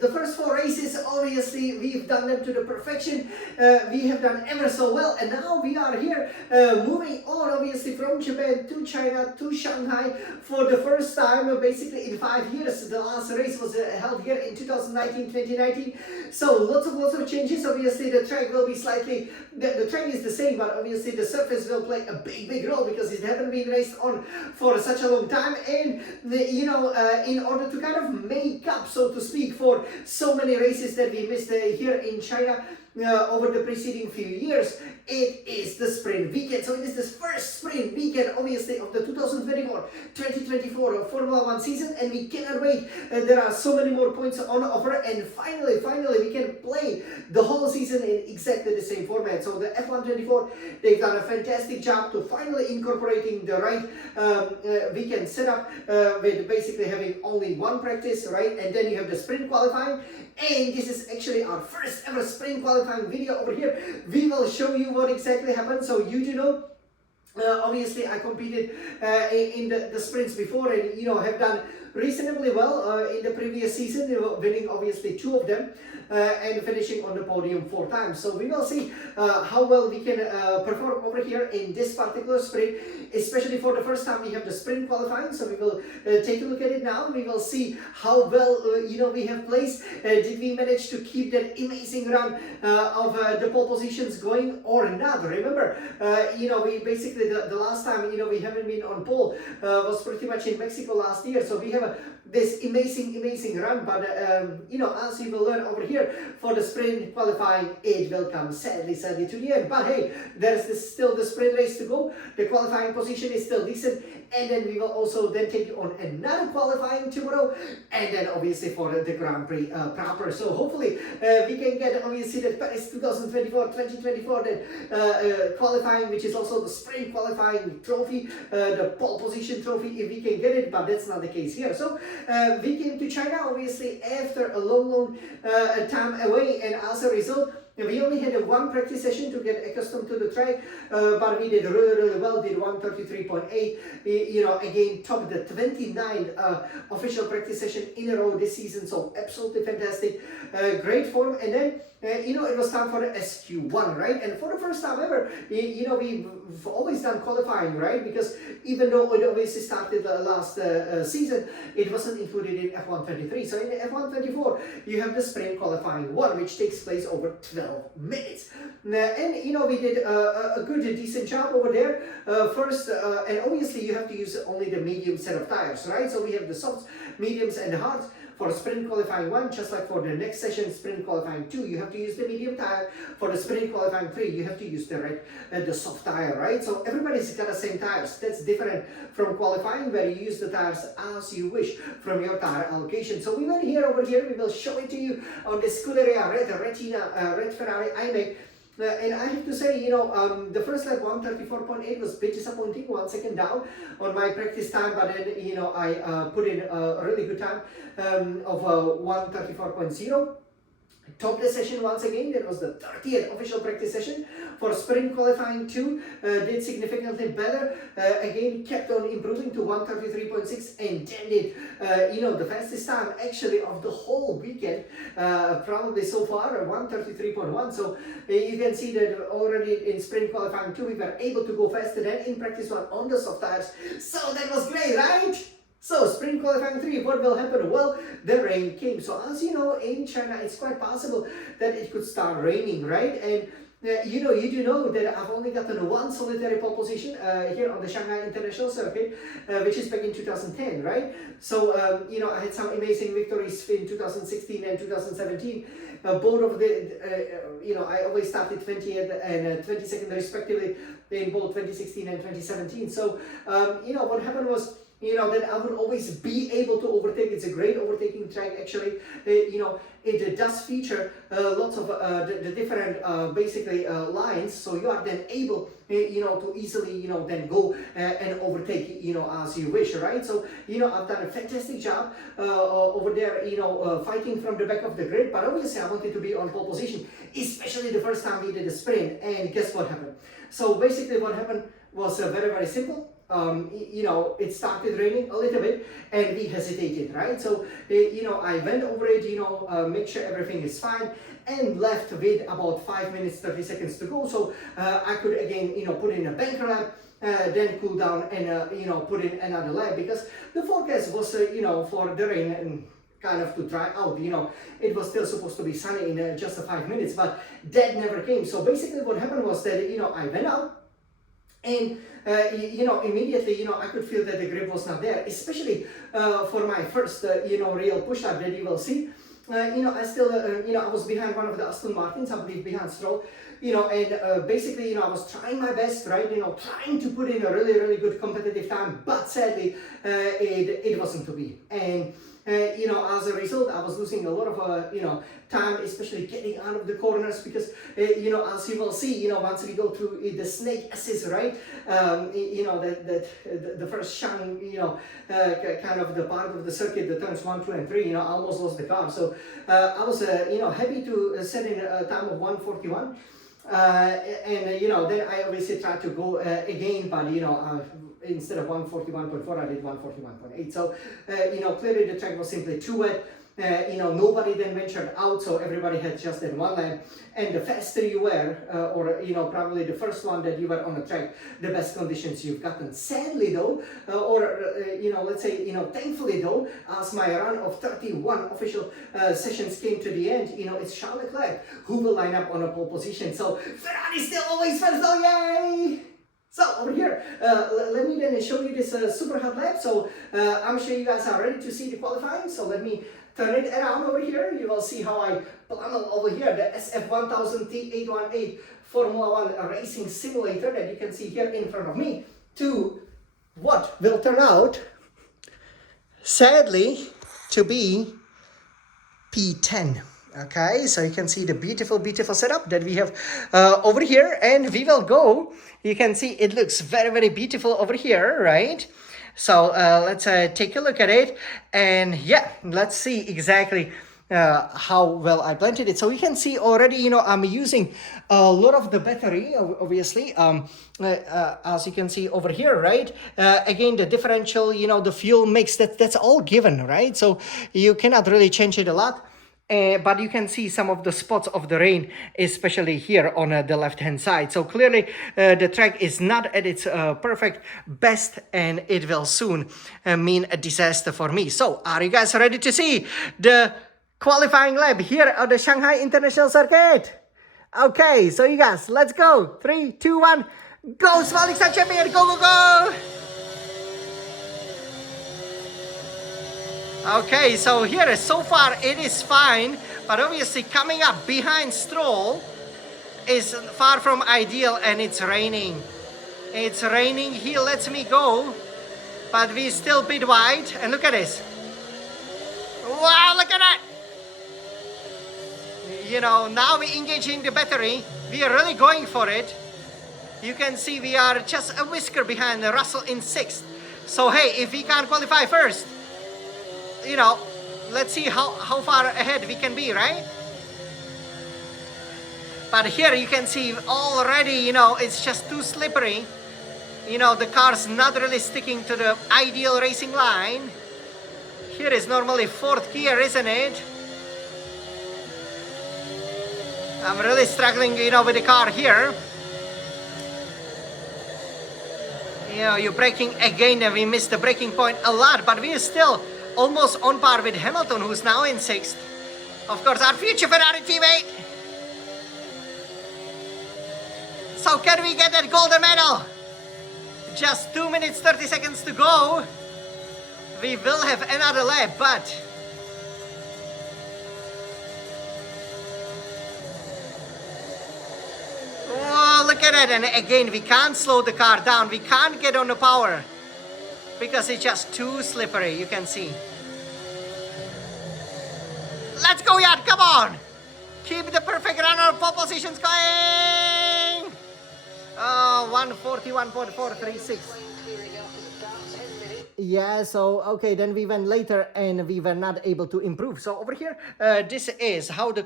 the first 4 races, obviously, we've done them to the perfection. We have done ever so well, and now we are here moving on, obviously, from Japan to China to Shanghai for the first time, basically in 5 years. The last race was held here in 2019. So lots of changes. Obviously, the track will be slightly, the track is the same, but obviously the surface will play a big role because it hasn't been raced on for such a long time, and in order to kind of make up, so to speak, for so many races that we missed here in China over the preceding few years, it is the sprint weekend. So it is the first sprint weekend, obviously, of the 2024 Formula 1 season, and we cannot wait. There are so many more points on offer, and finally we can play the whole season in exactly the same format. So the F124, they've done a fantastic job to finally incorporating the right weekend setup with basically having only one practice, right? And then you have the sprint qualifying, and this is actually our first ever sprint qualifying video over here. We will show you what exactly happened, so you do know. Obviously, I competed in the sprints before, and have done reasonably well in the previous season, winning obviously 2 of them and finishing on the podium 4 times. So we will see how well we can perform over here in this particular sprint, especially for the first time we have the sprint qualifying. So we will take a look at it now. We will see how well we have placed. Did we manage to keep that amazing run of the pole positions going or not? Remember, we basically the last time we haven't been on pole was pretty much in Mexico last year. So we have this amazing run, but as you will learn over here, for the sprint qualifying, it will come sadly to the end. But hey, there's still the sprint race to go. The qualifying position is still decent, and then we will also then take on another qualifying tomorrow, and then obviously for the Grand Prix proper. So hopefully we can get obviously the Paris 2024 then qualifying, which is also the sprint qualifying trophy, the pole position trophy, if we can get it, but that's not the case here. So we came to China obviously after a long time away, and as a result we only had one practice session to get accustomed to the track, but we did really well, did 133.8, again topped the 29th official practice session in a row this season, so absolutely fantastic, great form. And then it was time for the SQ1, right? And for the first time ever, we've always done qualifying, right? Because even though it obviously started last season, it wasn't included in F123. So in the F124, you have the sprint qualifying 1, which takes place over 12 minutes. And we did a good, decent job over there. First, and obviously you have to use only the medium set of tires, right? So we have the softs, mediums, and the hards. For sprint qualifying 1, just like for the next session, sprint qualifying 2, you have to use the medium tire. For the sprint qualifying 3, you have to use the soft tire, right? So everybody's got the same tires. That's different from qualifying, where you use the tires as you wish from your tire allocation. So we went over here, we will show it to you on the Scuderia Red Retina Red Ferrari iMac. And I have to say, the first lap 134.8 was a bit disappointing, 1 second down on my practice time, but then, I put in a really good time of 134.0. Topped the session once again. That was the 30th official practice session. For sprint qualifying 2, did significantly better. Again, kept on improving to 133.6, and then did the fastest time actually of the whole weekend, probably so far, 133.1. So you can see that already in sprint qualifying 2 we were able to go faster than in practice 1 on the soft tires. So that was great, right? So sprint qualifying 3, what will happen? Well, the rain came. So as you know, in China, it's quite possible that it could start raining, right? And you do know that I've only gotten 1 solitary pole position here on the Shanghai International Circuit, which is back in 2010, right? So, I had some amazing victories in 2016 and 2017. Both of the, I always started 20th and 22nd respectively in both 2016 and 2017. So, what happened was, that I would always be able to overtake. It's a great overtaking track actually. It does feature lots of the different basically lines, so you are then able to easily then go and overtake as you wish, right? So I've done a fantastic job over there fighting from the back of the grid, but obviously I wanted to be on pole position, especially the first time we did a sprint. And guess what happened? So basically what happened was very simple. it started raining a little bit and we hesitated, right? So, I went over it, make sure everything is fine, and left with about 5 minutes, 30 seconds to go. So I could again, put in a banker lap, then cool down and, put in another lap, because the forecast was, for the rain and kind of to dry out. It was still supposed to be sunny in just 5 minutes, but that never came. So basically what happened was that, I went out and, immediately, I could feel that the grip was not there, especially for my first, real push-up that you will see. I still, I was behind one of the Aston Martins, I believe behind Stroll, and basically, I was trying my best, right, trying to put in a really, really good competitive time, but sadly, it wasn't to be. And, as a result, I was losing a lot of, time, especially getting out of the corners, because, as you will see, once we go through the snake assist, right, the first shun, kind of the part of the circuit, the turns 1, 2, and 3, I almost lost the car. So I was, happy to set in a time of 1:41. Then I obviously tried to go again, but instead of 1:41.4, I did 1:41.8. So clearly the track was simply too wet. Nobody then ventured out, so everybody had just in one lap. And the faster you were, or probably the first one that you were on a track, the best conditions you've gotten. Sadly though, let's say, thankfully though, as my run of 31 official sessions came to the end, it's Charles Leclerc who will line up on a pole position. So Ferrari still always first, oh yay! So over here, let me then show you this super hot lap. So I'm sure you guys are ready to see the qualifying. So let me turn it around over here. You will see how I pummel over here the SF1000T818 Formula 1 racing simulator that you can see here in front of me, to what will turn out, sadly, to be P10. Okay, so you can see the beautiful, beautiful setup that we have over here, and we will go. You can see it looks very, very beautiful over here, right? So let's take a look at it, and yeah, let's see exactly how well I blended it. So you can see already, I'm using a lot of the battery, obviously, as you can see over here, right? Again, the differential, the fuel mix, that's all given, right? So you cannot really change it a lot. But you can see some of the spots of the rain, especially here on the left-hand side. So clearly the track is not at its perfect best, and it will soon mean a disaster for me. So are you guys ready to see the qualifying lap here at the Shanghai International Circuit? Okay, so you guys, let's go. 3, 2, 1, go, Smiling Star Champion, go, go, go! Okay, so here, so far it is fine, but obviously coming up behind Stroll is far from ideal, and it's raining. It's raining, he lets me go, but we still bit wide, and look at this. Wow, look at that! Now we're engaging the battery, we are really going for it. You can see we are just a whisker behind Russell in 6th. So hey, if we can't qualify first, let's see how far ahead we can be, right? But here you can see already, it's just too slippery. The car's not really sticking to the ideal racing line. Here is normally 4th gear, isn't it? I'm really struggling, with the car here. You're braking again, and we missed the braking point a lot, but we are still almost on par with Hamilton, who's now in 6th. Of course, our future Ferrari teammate. So can we get that golden medal? Just 2 minutes, 30 seconds to go. We will have another lap, but oh, look at that. And again, we can't slow the car down. We can't get on the power, because it's just too slippery, you can see. Let's go, Yad, come on! Keep the perfect run on pole positions going! Oh, 141.436. Yeah, so okay, then we went later and we were not able to improve. So over here, this is how the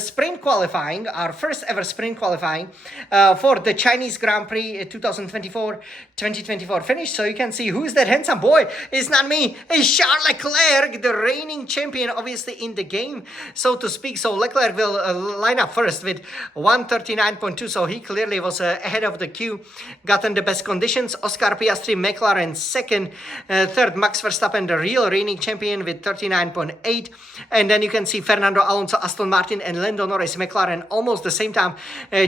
sprint qualifying, our first ever sprint qualifying for the Chinese Grand Prix 2024 finished. So you can see who's that handsome boy. It's not me, it's Charles Leclerc, the reigning champion, obviously in the game, so to speak. So Leclerc will line up first with 139.2. So he clearly was ahead of the queue, gotten the best conditions. Oscar Piastri, McLaren second. Third, Max Verstappen, the real reigning champion, with 39.8. And then you can see Fernando Alonso, Aston Martin, and Lando Norris, McLaren, almost the same time,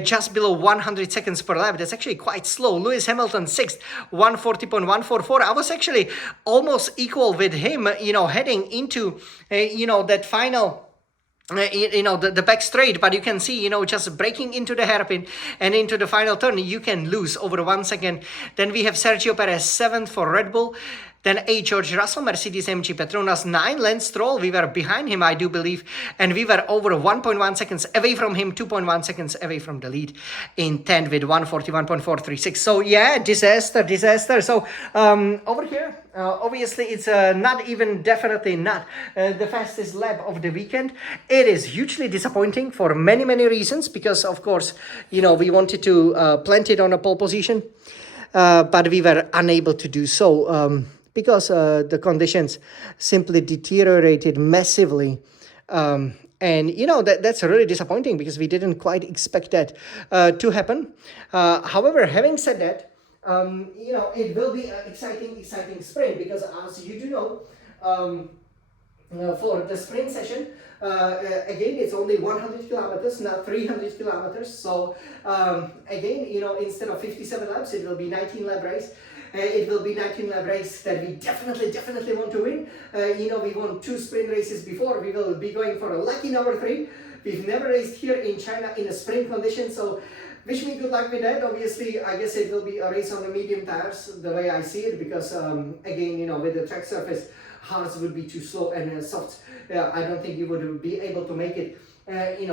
just below 100 seconds per lap. That's actually quite slow. Lewis Hamilton, sixth, 140.144. I was actually almost equal with him, heading into, that final the back straight, but you can see, just breaking into the hairpin and into the final turn, you can lose over 1 second. Then we have Sergio Perez, 7th for Red Bull. Then 8, George Russell, Mercedes AMG Petronas. 9, Lance Stroll. We were behind him, I do believe. And we were over 1.1 seconds away from him, 2.1 seconds away from the lead in 10th with 141.436. So yeah, disaster. So over here, obviously it's definitely not the fastest lap of the weekend. It is hugely disappointing for many, many reasons, because of course, we wanted to plant it on a pole position, but we were unable to do so. Because the conditions simply deteriorated massively. And, that's really disappointing, because we didn't quite expect that to happen. However, having said that, it will be an exciting sprint, because as you do know, for the sprint session, again, it's only 100 kilometers, not 300 kilometers. So again, instead of 57 laps, it will be 19 lap race. It will be 19 lap race that we definitely want to win. We won 2 sprint races before. We will be going for a lucky number 3. We've never raced here in China in a sprint condition, so wish me good luck with that. Obviously, I guess it will be a race on the medium tires, the way I see it, because again, with the track surface, hards would be too slow, and soft, I don't think you would be able to make it in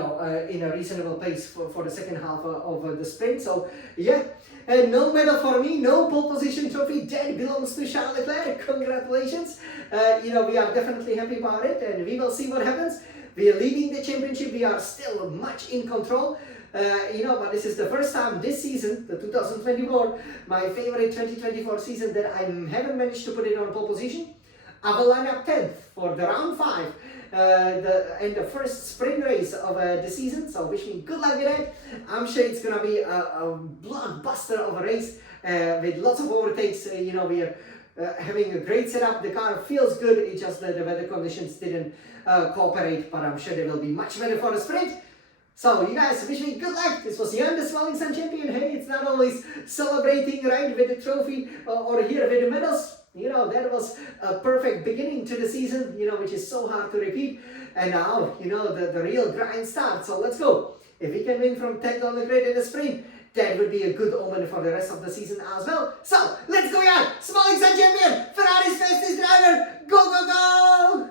a reasonable pace for the second half of the sprint. So yeah, no medal for me, no pole position trophy. That belongs to Charles Leclerc. Congratulations. We are definitely happy about it, and we will see what happens. We are leading the championship. We are still much in control. But this is the first time this season, the 2024, my favorite 2024 season, that I haven't managed to put it on pole position. I will line up 10th for the round 5. The first sprint race of the season, so wish me good luck with that. I'm sure it's gonna be a blockbuster of a race with lots of overtakes. We are having a great setup. The car feels good. It's just that the weather conditions didn't cooperate, but I'm sure they will be much better for the sprint. So you guys, wish me good luck. This was Jan, the Smiling Sun champion. Hey, it's not always celebrating right with the trophy or here with the medals. That was a perfect beginning to the season, which is so hard to repeat. And now, the real grind starts. So let's go. If we can win from 10th on the grid in the sprint, that would be a good omen for the rest of the season as well. So let's go, Jan, Smiling Sun champion, Ferrari's fastest driver. Go, go, go!